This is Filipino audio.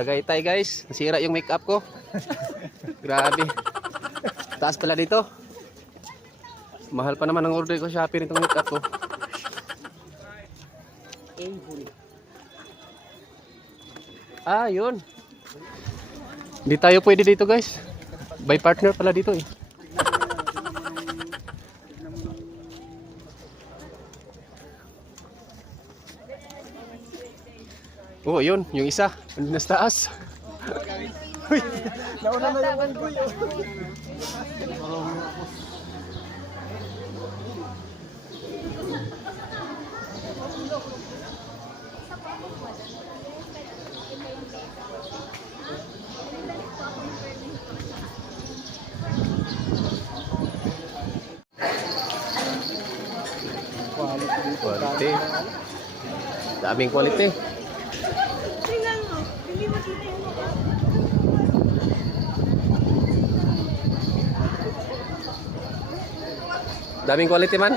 Tagaytay guys, nasira yung makeup ko. Grabe. Taas pala dito. Mahal pa naman ang order ko sa Shopee nitong makeup ko. Ah, yun. Hindi tayo pwede dito guys. By partner pala dito eh. Oh, yun, yung isa, nasa taas. Uy, nauna na naman ko yun. Quality. Daming quality. Daming quality man.